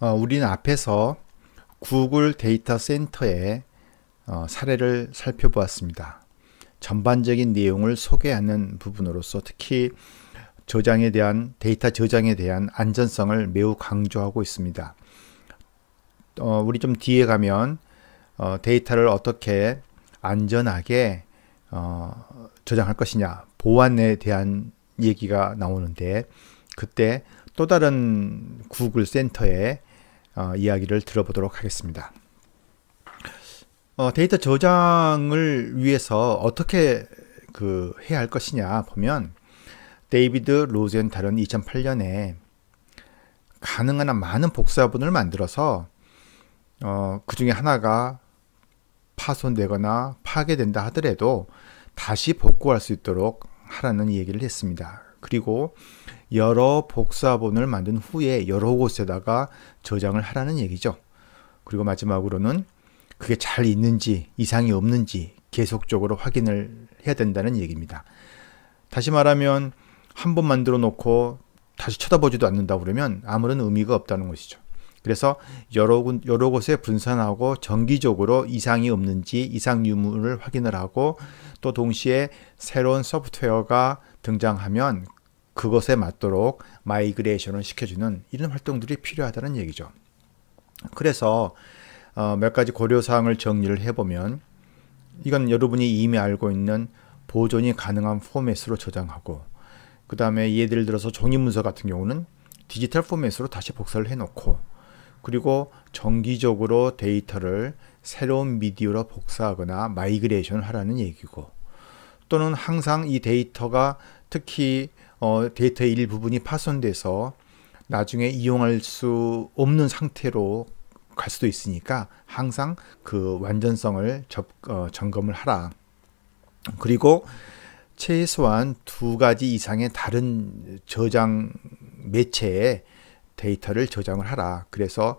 우리는 앞에서 구글 데이터 센터의 사례를 살펴보았습니다. 전반적인 내용을 소개하는 부분으로서 특히 데이터 저장에 대한 안전성을 매우 강조하고 있습니다. 우리 좀 뒤에 가면 데이터를 어떻게 안전하게 저장할 것이냐, 보안에 대한 얘기가 나오는데, 그때 또 다른 구글 센터의 이야기를 들어보도록 하겠습니다. 데이터 저장을 위해서 어떻게 해야 할 것이냐 보면, 데이비드 로젠탈은 2008년에 가능한 한 많은 복사본을 만들어서 그 중에 하나가 파손되거나 파괴된다 하더라도 다시 복구할 수 있도록 하라는 얘기를 했습니다. 그리고 여러 복사본을 만든 후에 여러 곳에다가 저장을 하라는 얘기죠. 그리고 마지막으로는 그게 잘 있는지 이상이 없는지 계속적으로 확인을 해야 된다는 얘기입니다. 다시 말하면 한 번 만들어 놓고 다시 쳐다보지도 않는다 그러면 아무런 의미가 없다는 것이죠. 그래서 여러 곳에 분산하고 정기적으로 이상이 없는지 이상 유무를 확인을 하고, 또 동시에 새로운 소프트웨어가 등장하면 그것에 맞도록 마이그레이션을 시켜주는 이런 활동들이 필요하다는 얘기죠. 그래서 몇 가지 고려사항을 정리를 해보면, 이건 여러분이 이미 알고 있는 보존이 가능한 포맷으로 저장하고, 그 다음에 예를 들어서 종이문서 같은 경우는 디지털 포맷으로 다시 복사를 해놓고, 그리고 정기적으로 데이터를 새로운 미디어로 복사하거나 마이그레이션을 하라는 얘기고, 또는 항상 이 데이터가 특히 데이터의 일부분이 파손돼서 나중에 이용할 수 없는 상태로 갈 수도 있으니까 항상 그 완전성을 점검을 하라. 그리고 최소한 2가지 이상의 다른 저장 매체에 데이터를 저장을 하라. 그래서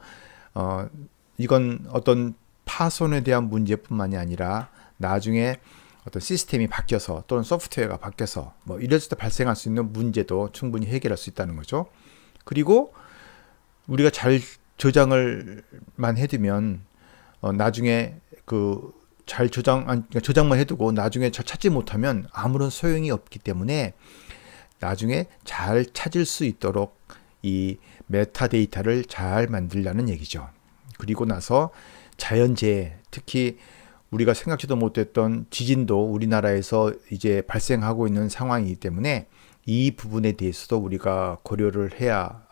이건 어떤 파손에 대한 문제뿐만이 아니라 나중에 어떤 시스템이 바뀌어서 또는 소프트웨어가 바뀌어서 이랬을 때 발생할 수 있는 문제도 충분히 해결할 수 있다는 거죠. 그리고 우리가 잘 저장을만 해두면 나중에 잘 저장만 해두고 나중에 잘 찾지 못하면 아무런 소용이 없기 때문에 나중에 잘 찾을 수 있도록 이 메타데이터를 잘 만들라는 얘기죠. 그리고 나서 자연재해, 특히 우리가 생각지도 못했던 지진도 우리나라에서 이제 발생하고 있는 상황이기 때문에 이 부분에 대해서도 우리가 고려를 해야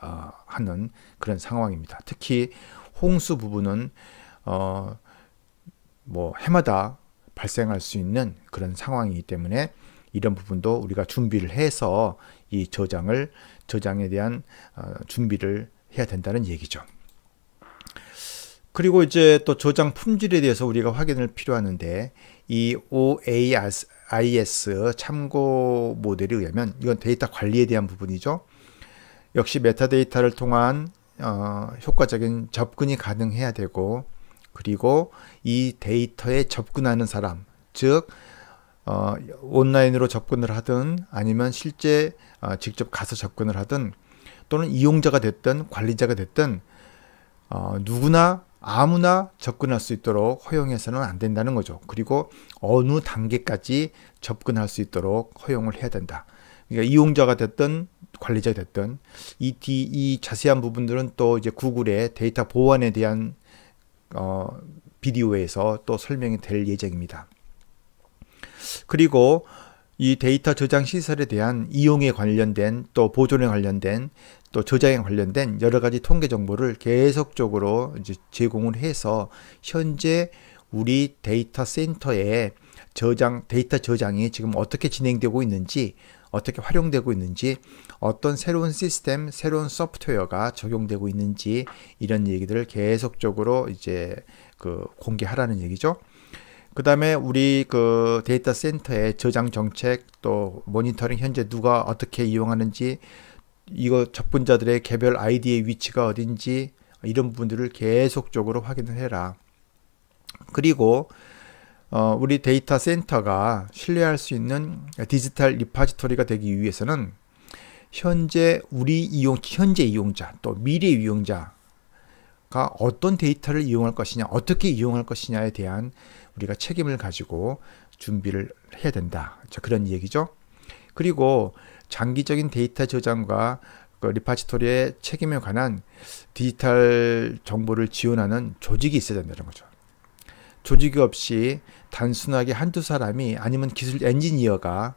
하는 그런 상황입니다. 특히 홍수 부분은 해마다 발생할 수 있는 그런 상황이기 때문에 이런 부분도 우리가 준비를 해서 이 저장에 대한 준비를 해야 된다는 얘기죠. 그리고 이제 또 저장 품질에 대해서 우리가 확인을 필요하는데, 이 OAIS 참고 모델에 의하면, 이건 데이터 관리에 대한 부분이죠. 역시 메타데이터를 통한 효과적인 접근이 가능해야 되고, 그리고 이 데이터에 접근하는 사람, 즉 온라인으로 접근을 하든 아니면 실제 직접 가서 접근을 하든, 또는 이용자가 됐든 관리자가 됐든 누구나 아무나 접근할 수 있도록 허용해서는 안 된다는 거죠. 그리고 어느 단계까지 접근할 수 있도록 허용을 해야 된다. 그러니까 이용자가 됐든 관리자가 됐든 이 자세한 부분들은 또 이제 구글의 데이터 보안에 대한 비디오에서 또 설명이 될 예정입니다. 그리고 이 데이터 저장 시설에 대한 이용에 관련된, 또 보존에 관련된, 또 저장에 관련된 여러 가지 통계 정보를 계속적으로 이제 제공을 해서 현재 우리 데이터 센터의 데이터 저장이 지금 어떻게 진행되고 있는지, 어떻게 활용되고 있는지, 어떤 새로운 시스템, 새로운 소프트웨어가 적용되고 있는지, 이런 얘기들을 계속적으로 이제 공개하라는 얘기죠. 그 다음에 우리 데이터 센터의 저장 정책, 또 모니터링, 현재 누가 어떻게 이용하는지, 이거 접근자들의 개별 아이디의 위치가 어딘지, 이런 부분들을 계속적으로 확인을 해라. 그리고 우리 데이터 센터가 신뢰할 수 있는 디지털 리파지토리가 되기 위해서는 현재 이용자 또 미래 이용자, 어떤 데이터를 이용할 것이냐, 어떻게 이용할 것이냐에 대한 우리가 책임을 가지고 준비를 해야 된다. 자, 그런 얘기죠. 그리고 장기적인 데이터 저장과 그 리파지토리의 책임에 관한 디지털 정보를 지원하는 조직이 있어야 된다는 거죠. 조직이 없이 단순하게 한두 사람이 아니면 기술 엔지니어가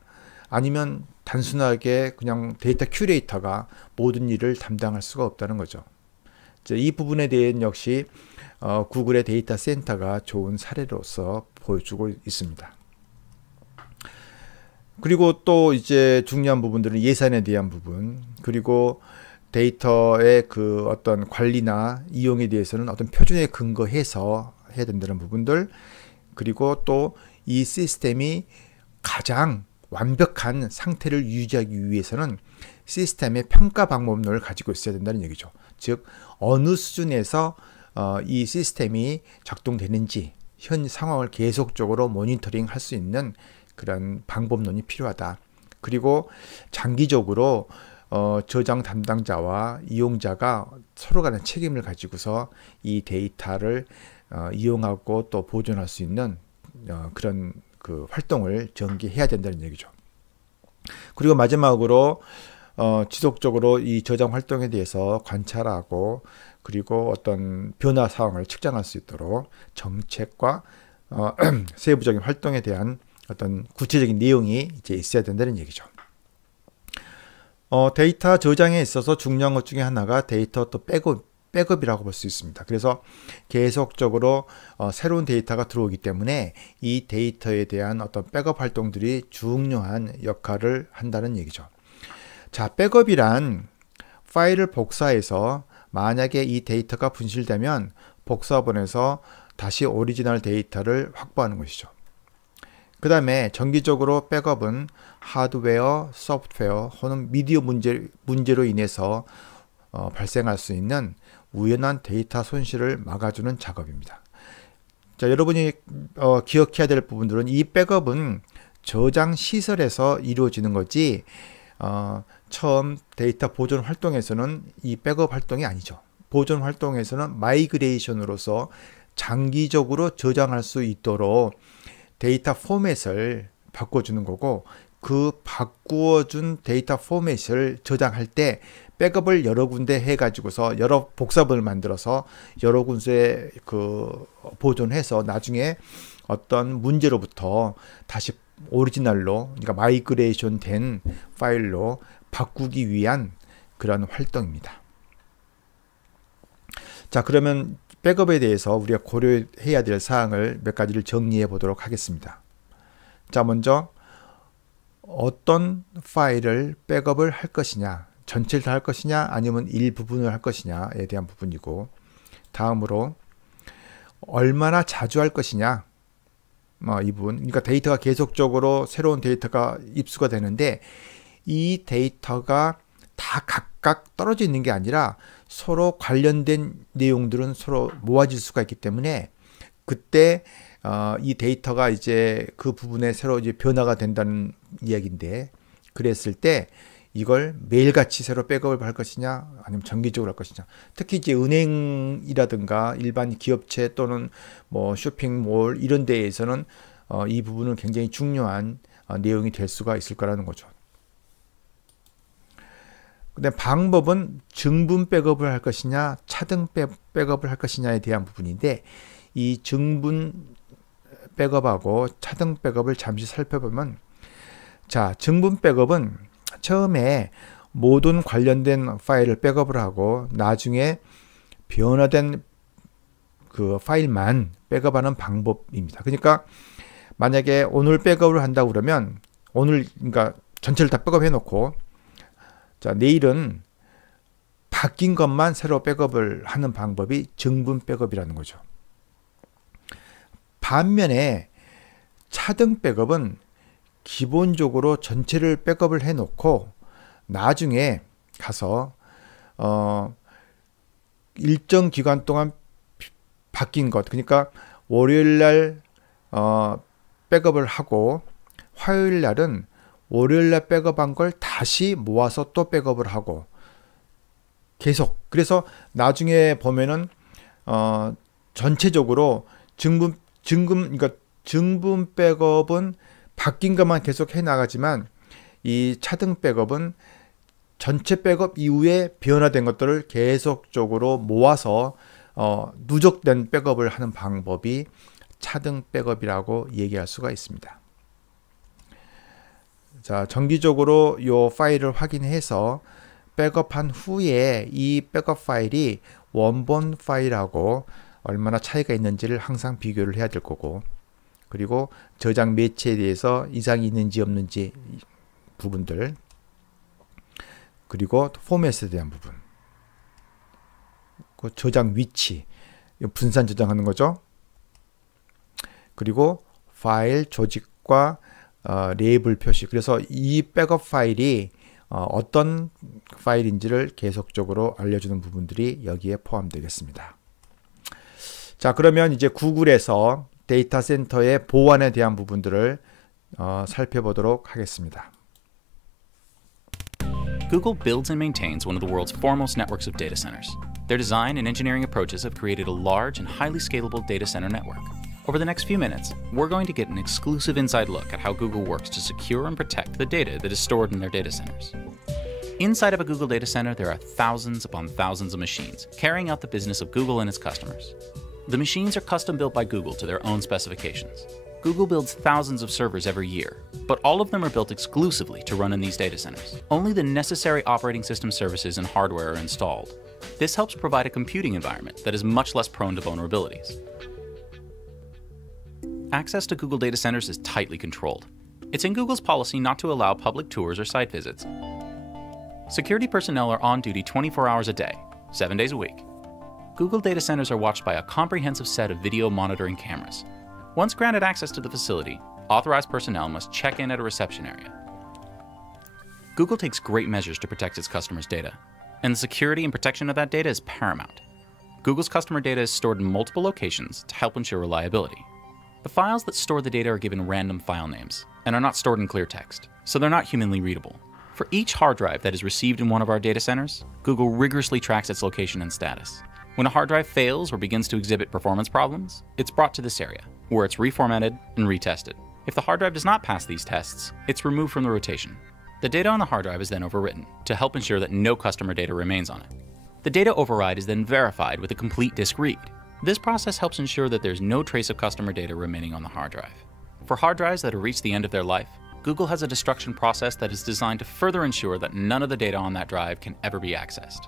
아니면 단순하게 그냥 데이터 큐레이터가 모든 일을 담당할 수가 없다는 거죠. 이 부분에 대한 역시 구글의 데이터 센터가 좋은 사례로서 보여주고 있습니다. 그리고 또 이제 중요한 부분들은 예산에 대한 부분, 그리고 데이터의 그 어떤 관리나 이용에 대해서는 어떤 표준에 근거해서 해야 된다는 부분들, 그리고 또 이 시스템이 가장 완벽한 상태를 유지하기 위해서는 시스템의 평가 방법론을 가지고 있어야 된다는 얘기죠. 즉 어느 수준에서 이 시스템이 작동되는지 현 상황을 계속적으로 모니터링 할 수 있는 그런 방법론이 필요하다. 그리고 장기적으로 저장 담당자와 이용자가 서로 간의 책임을 가지고서 이 데이터를 이용하고 또 보존할 수 있는 그런 그 활동을 전개해야 된다는 얘기죠. 그리고 마지막으로 지속적으로 이 저장 활동에 대해서 관찰하고 그리고 어떤 변화 상황을 측정할 수 있도록 정책과 세부적인 활동에 대한 어떤 구체적인 내용이 이제 있어야 된다는 얘기죠. 데이터 저장에 있어서 중요한 것 중에 하나가 데이터 또 백업이라고 볼 수 있습니다. 그래서 계속적으로 새로운 데이터가 들어오기 때문에 이 데이터에 대한 어떤 백업 활동들이 중요한 역할을 한다는 얘기죠. 자, 백업이란 파일을 복사해서 만약에 이 데이터가 분실되면 복사본에서 다시 오리지널 데이터를 확보하는 것이죠. 그 다음에 정기적으로 백업은 하드웨어, 소프트웨어 혹은 미디어 문제로 인해서 발생할 수 있는 우연한 데이터 손실을 막아주는 작업입니다. 자, 여러분이 기억해야 될 부분들은 이 백업은 저장 시설에서 이루어지는 거지 처음 데이터 보존 활동에서는 이 백업 활동이 아니죠. 보존 활동에서는 마이그레이션으로서 장기적으로 저장할 수 있도록 데이터 포맷을 바꿔주는 거고, 그 바꾸어준 데이터 포맷을 저장할 때 백업을 여러 군데 해가지고서 여러 복사본을 만들어서 여러 군데 그 보존해서 나중에 어떤 문제로부터 다시 오리지널로, 그러니까 마이그레이션 된 파일로 바꾸기 위한 그런 활동입니다. 자, 그러면 백업에 대해서 우리가 고려해야 될 사항을 몇 가지를 정리해 보도록 하겠습니다. 자, 먼저 어떤 파일을 백업을 할 것이냐, 전체를 다 할 것이냐 아니면 일부분을 할 것이냐에 대한 부분이고, 다음으로 얼마나 자주 할 것이냐, 이 부분, 그러니까 데이터가 계속적으로 새로운 데이터가 입수가 되는데 이 데이터가 다 각각 떨어져 있는 게 아니라 서로 관련된 내용들은 서로 모아질 수가 있기 때문에 그때 이 데이터가 이제 그 부분에 새로 이제 변화가 된다는 이야기인데, 그랬을 때 이걸 매일같이 새로 백업을 할 것이냐 아니면 정기적으로 할 것이냐, 특히 이제 은행이라든가 일반 기업체 또는 뭐 쇼핑몰 이런 데에서는 이 부분은 굉장히 중요한 내용이 될 수가 있을 거라는 거죠. 근데 방법은 증분 백업을 할 것이냐 차등 백업을 할 것이냐에 대한 부분인데, 이 증분 백업하고 차등 백업을 잠시 살펴보면, 자, 증분 백업은 처음에 모든 관련된 파일을 백업을 하고 나중에 변화된 그 파일만 백업하는 방법입니다. 그러니까 만약에 오늘 백업을 한다고 그러면 오늘 그러니까 전체를 다 백업해 놓고, 자, 내일은 바뀐 것만 새로 백업을 하는 방법이 증분 백업이라는 거죠. 반면에 차등 백업은 기본적으로 전체를 백업을 해 놓고 나중에 가서 일정 기간 동안 바뀐 것, 그러니까 월요일날 백업을 하고 화요일날은 월요일날 백업한 걸 다시 모아서 또 백업을 하고 계속, 그래서 나중에 보면은 전체적으로 그러니까 증분 백업은 바뀐 것만 계속 해 나가지만 이 차등 백업은 전체 백업 이후에 변화된 것들을 계속적으로 모아서 누적된 백업을 하는 방법이 차등 백업이라고 얘기할 수가 있습니다. 자, 정기적으로 이 파일을 확인해서 백업한 후에 이 백업 파일이 원본 파일하고 얼마나 차이가 있는지를 항상 비교를 해야 될 거고, 그리고 저장 매체에 대해서 이상이 있는지 없는지 부분들, 그리고 포맷에 대한 부분, 그 저장 위치, 분산 저장하는 거죠. 그리고 파일 조직과 레이블 표시. 그래서 이 백업 파일이 어떤 파일인지를 계속적으로 알려주는 부분들이 여기에 포함되겠습니다. 자, 그러면 이제 구글에서 데이터 센터의 보안에 대한 부분들을 살펴보도록 하겠습니다. Google builds and maintains one of the world's foremost networks of data centers. Their design and engineering approaches have created a large and highly scalable data center network. Over the next few minutes, we're going to get an exclusive inside look at how Google works to secure and protect the data that is stored in their data centers. Inside of a Google data center, there are thousands upon thousands of machines carrying out the business of Google and its customers. The machines are custom built by Google to their own specifications. Google builds thousands of servers every year, but all of them are built exclusively to run in these data centers. Only the necessary operating system services and hardware are installed. This helps provide a computing environment that is much less prone to vulnerabilities. Access to Google data centers is tightly controlled. It's in Google's policy not to allow public tours or site visits. Security personnel are on duty 24 hours a day, 7 days a week. Google data centers are watched by a comprehensive set of video monitoring cameras. Once granted access to the facility, authorized personnel must check in at a reception area. Google takes great measures to protect its customers' data, and the security and protection of that data is paramount. Google's customer data is stored in multiple locations to help ensure reliability. The files that store the data are given random file names and are not stored in clear text, so they're not humanly readable. For each hard drive that is received in one of our data centers, Google rigorously tracks its location and status. When a hard drive fails or begins to exhibit performance problems, it's brought to this area, where it's reformatted and retested. If the hard drive does not pass these tests, it's removed from the rotation. The data on the hard drive is then overwritten to help ensure that no customer data remains on it. The data override is then verified with a complete disk read. This process helps ensure that there's no trace of customer data remaining on the hard drive. For hard drives that have reached the end of their life, Google has a destruction process that is designed to further ensure that none of the data on that drive can ever be accessed.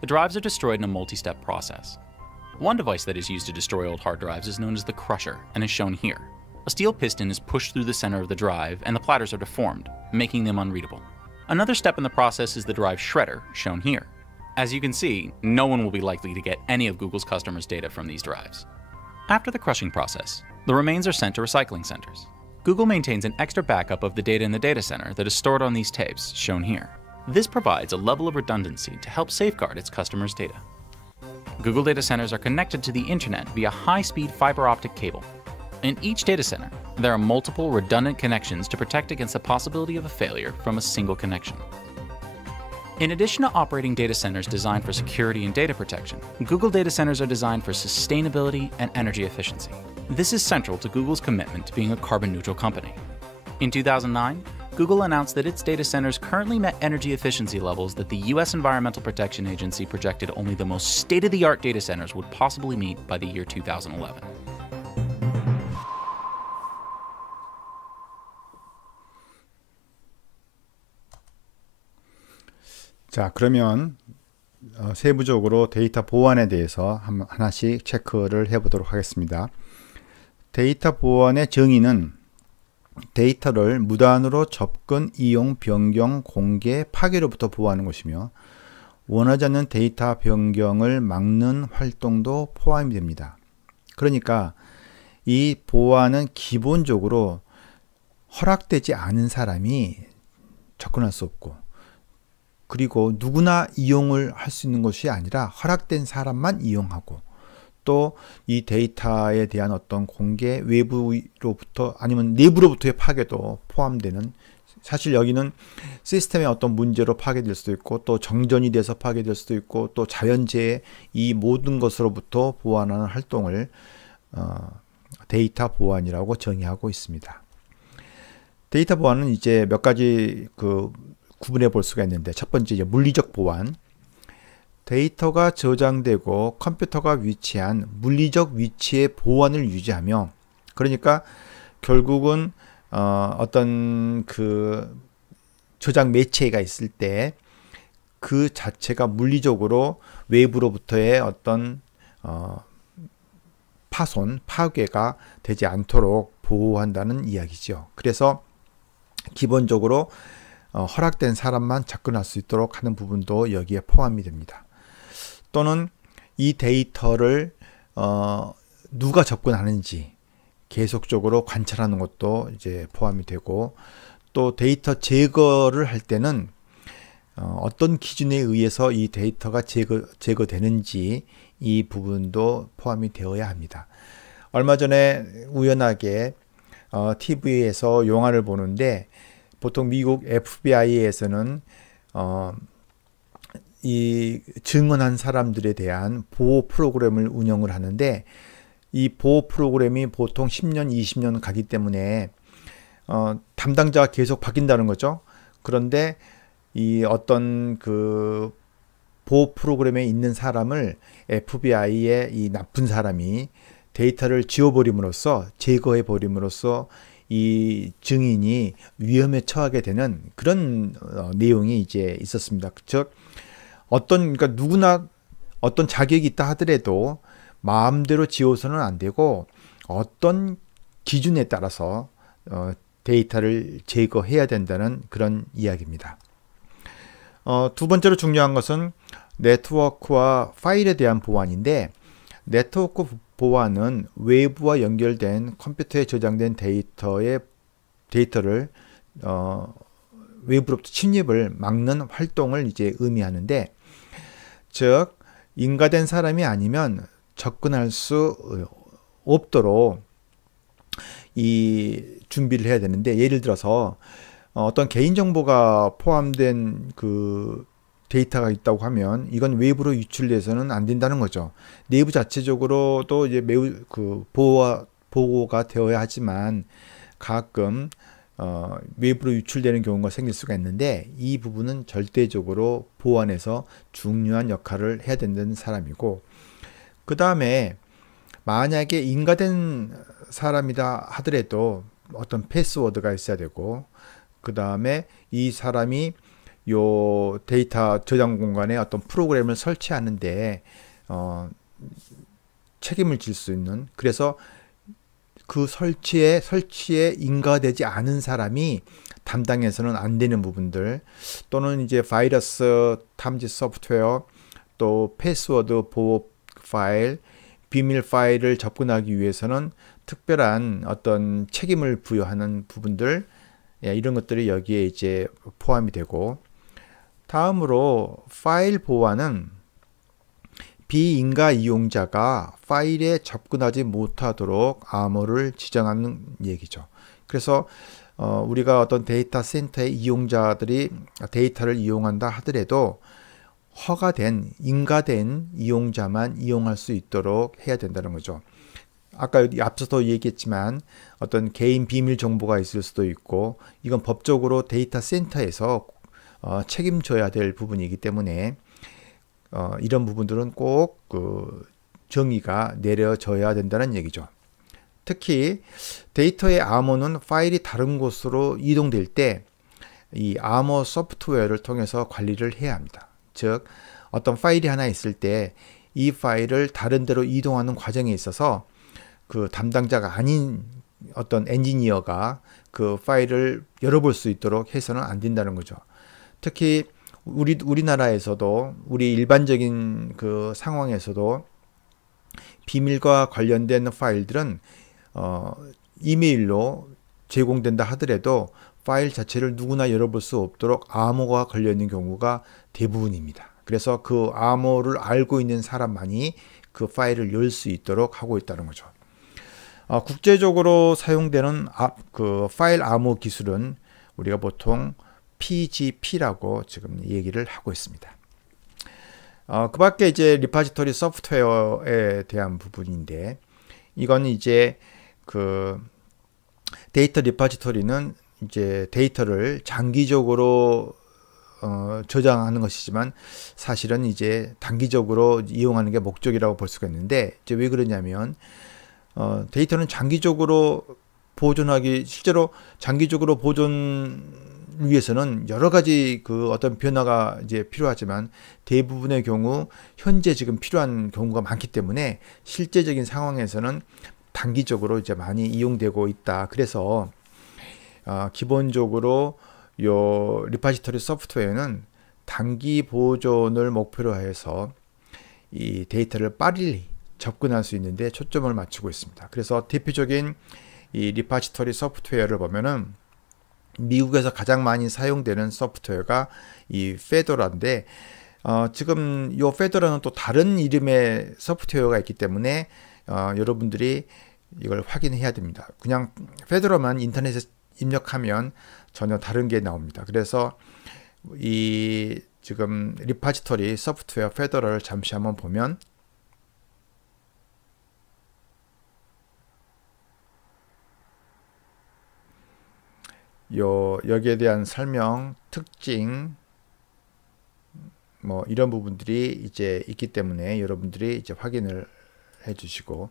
The drives are destroyed in a multi-step process. One device that is used to destroy old hard drives is known as the crusher and is shown here. A steel piston is pushed through the center of the drive and the platters are deformed, making them unreadable. Another step in the process is the drive shredder, shown here. As you can see, no one will be likely to get any of Google's customers' data from these drives. After the crushing process, the remains are sent to recycling centers. Google maintains an extra backup of the data in the data center that is stored on these tapes, shown here. This provides a level of redundancy to help safeguard its customers' data. Google data centers are connected to the internet via high-speed fiber optic cable. In each data center, there are multiple redundant connections to protect against the possibility of a failure from a single connection. In addition to operating data centers designed for security and data protection, Google data centers are designed for sustainability and energy efficiency. This is central to Google's commitment to being a carbon-neutral company. In 2009, Google announced that its data centers currently met energy efficiency levels that the US Environmental Protection Agency projected only the most state-of-the-art data centers would possibly meet by the year 2011. 자, 그러면 세부적으로 데이터 보안에 대해서 하나씩 체크를 해보도록 하겠습니다. 데이터 보안의 정의는 데이터를 무단으로 접근, 이용, 변경, 공개, 파괴로부터 보호하는 것이며 원하지 않는 데이터 변경을 막는 활동도 포함이 됩니다. 그러니까 이 보안은 기본적으로 허락되지 않은 사람이 접근할 수 없고, 그리고 누구나 이용을 할 수 있는 것이 아니라 허락된 사람만 이용하고, 또 이 데이터에 대한 어떤 공개, 외부로부터 아니면 내부로부터의 파괴도 포함되는 사실 여기는 시스템의 어떤 문제로 파괴될 수도 있고 또 정전이 돼서 파괴될 수도 있고 또 자연재해 이 모든 것으로부터 보완하는 활동을 데이터 보안이라고 정의하고 있습니다. 데이터 보안은 이제 몇 가지 구분해 볼 수가 있는데 첫 번째 이제 물리적 보안. 데이터가 저장되고 컴퓨터가 위치한 물리적 위치의 보안을 유지하며 그러니까 결국은 어떤 저장 매체가 있을 때 그 자체가 물리적으로 외부로부터의 어떤 파괴가 되지 않도록 보호한다는 이야기죠. 그래서 기본적으로 허락된 사람만 접근할 수 있도록 하는 부분도 여기에 포함이 됩니다. 또는 이 데이터를 누가 접근하는지 계속적으로 관찰하는 것도 이제 포함이 되고 또 데이터 제거를 할 때는 어떤 기준에 의해서 이 데이터가 제거되는지 이 부분도 포함이 되어야 합니다. 얼마 전에 우연하게 TV에서 영화를 보는데 보통 미국 FBI에서는 이 증언한 사람들에 대한 보호 프로그램을 운영을 하는데 이 보호 프로그램이 보통 10년, 20년 가기 때문에 담당자가 계속 바뀐다는 거죠. 그런데 이 어떤 보호 프로그램에 있는 사람을 FBI의 이 나쁜 사람이 데이터를 지워버림으로써 제거해버림으로써 이 증인이 위험에 처하게 되는 그런 내용이 이제 있었습니다. 즉 그러니까 누구나 어떤 자격이 있다 하더라도 마음대로 지워서는 안 되고 어떤 기준에 따라서 데이터를 제거해야 된다는 그런 이야기입니다. 두 번째로 중요한 것은 네트워크와 파일에 대한 보안인데 네트워크 보안은 외부와 연결된 컴퓨터에 저장된 데이터를 외부로부터 침입을 막는 활동을 이제 의미하는데 즉 인가된 사람이 아니면 접근할 수 없도록 이 준비를 해야 되는데 예를 들어서 어떤 개인정보가 포함된 데이터가 있다고 하면 이건 외부로 유출돼서는 안 된다는 거죠. 내부 자체적으로도 이제 매우 보호가 되어야 하지만 가끔 외부로 유출되는 경우가 생길 수가 있는데 이 부분은 절대적으로 보안에서 중요한 역할을 해야 된다는 사람이고 그 다음에 만약에 인가된 사람이다 하더라도 어떤 패스워드가 있어야 되고 그 다음에 이 사람이 요 데이터 저장 공간에 어떤 프로그램을 설치하는데 책임을 질 수 있는 그래서 그 설치에 인가되지 않은 사람이 담당해서는 안 되는 부분들 또는 이제 바이러스 탐지 소프트웨어 또 패스워드 보호 파일 비밀 파일을 접근하기 위해서는 특별한 어떤 책임을 부여하는 부분들 이런 것들이 여기에 이제 포함이 되고 다음으로 파일 보안은 비인가 이용자가 파일에 접근하지 못하도록 암호를 지정하는 얘기죠. 그래서 우리가 어떤 데이터 센터의 이용자들이 데이터를 이용한다 하더라도 허가된 인가된 이용자만 이용할 수 있도록 해야 된다는 거죠. 아까 앞서도 얘기했지만 어떤 개인 비밀 정보가 있을 수도 있고 이건 법적으로 데이터 센터에서 책임져야 될 부분이기 때문에 이런 부분들은 꼭 정의가 내려져야 된다는 얘기죠. 특히 데이터의 암호는 파일이 다른 곳으로 이동될 때 이 암호 소프트웨어를 통해서 관리를 해야 합니다. 즉 어떤 파일이 하나 있을 때 이 파일을 다른 데로 이동하는 과정에 있어서 그 담당자가 아닌 어떤 엔지니어가 그 파일을 열어볼 수 있도록 해서는 안 된다는 거죠. 특히 우리나라에서도 우리 일반적인 그 상황에서도 비밀과 관련된 파일들은 이메일로 제공된다 하더라도 파일 자체를 누구나 열어볼 수 없도록 암호가 걸려 있는 경우가 대부분입니다. 그래서 그 암호를 알고 있는 사람만이 그 파일을 열 수 있도록 하고 있다는 거죠. 국제적으로 사용되는 그 파일 암호 기술은 우리가 보통 PGP라고 지금 얘기를 하고 있습니다. 그 밖에 이제 리파지토리 소프트웨어에 대한 부분인데, 이건 이제 그 데이터 리파지토리는 이제 데이터를 장기적으로 저장하는 것이지만 사실은 이제 단기적으로 이용하는 게 목적이라고 볼 수가 있는데, 이제 왜 그러냐면 데이터는 장기적으로 보존하기, 실제로 장기적으로 보존 위해서는 여러 가지 그 어떤 변화가 이제 필요하지만 대부분의 경우 현재 지금 필요한 경우가 많기 때문에 실제적인 상황에서는 단기적으로 이제 많이 이용되고 있다. 그래서 기본적으로 요 리파지토리 소프트웨어는 단기 보존을 목표로 해서 이 데이터를 빨리 접근할 수 있는데 초점을 맞추고 있습니다. 그래서 대표적인 이 리파지토리 소프트웨어를 보면은 미국에서 가장 많이 사용되는 소프트웨어가 이 페도라인데, 지금 이 페도라는 또 다른 이름의 소프트웨어가 있기 때문에 여러분들이 이걸 확인해야 됩니다. 그냥 페도라만 인터넷에 입력하면 전혀 다른 게 나옵니다. 그래서 이 지금 리파지토리 소프트웨어 페도라를 잠시 한번 보면 여기에 대한 설명, 특징, 뭐 이런 부분들이 이제 있기 때문에 여러분들이 이제 확인을 해주시고,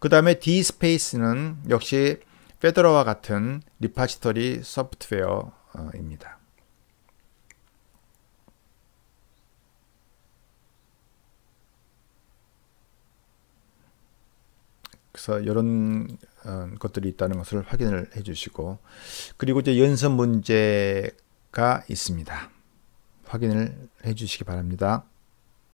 그 다음에 DSpace는 역시 페도라와 같은 리파지토리 소프트웨어입니다. 그래서 이런 것들이 있다는 것을 확인을 해주시고, 그리고 이제 연습 문제가 있습니다. 확인을 해주시기 바랍니다.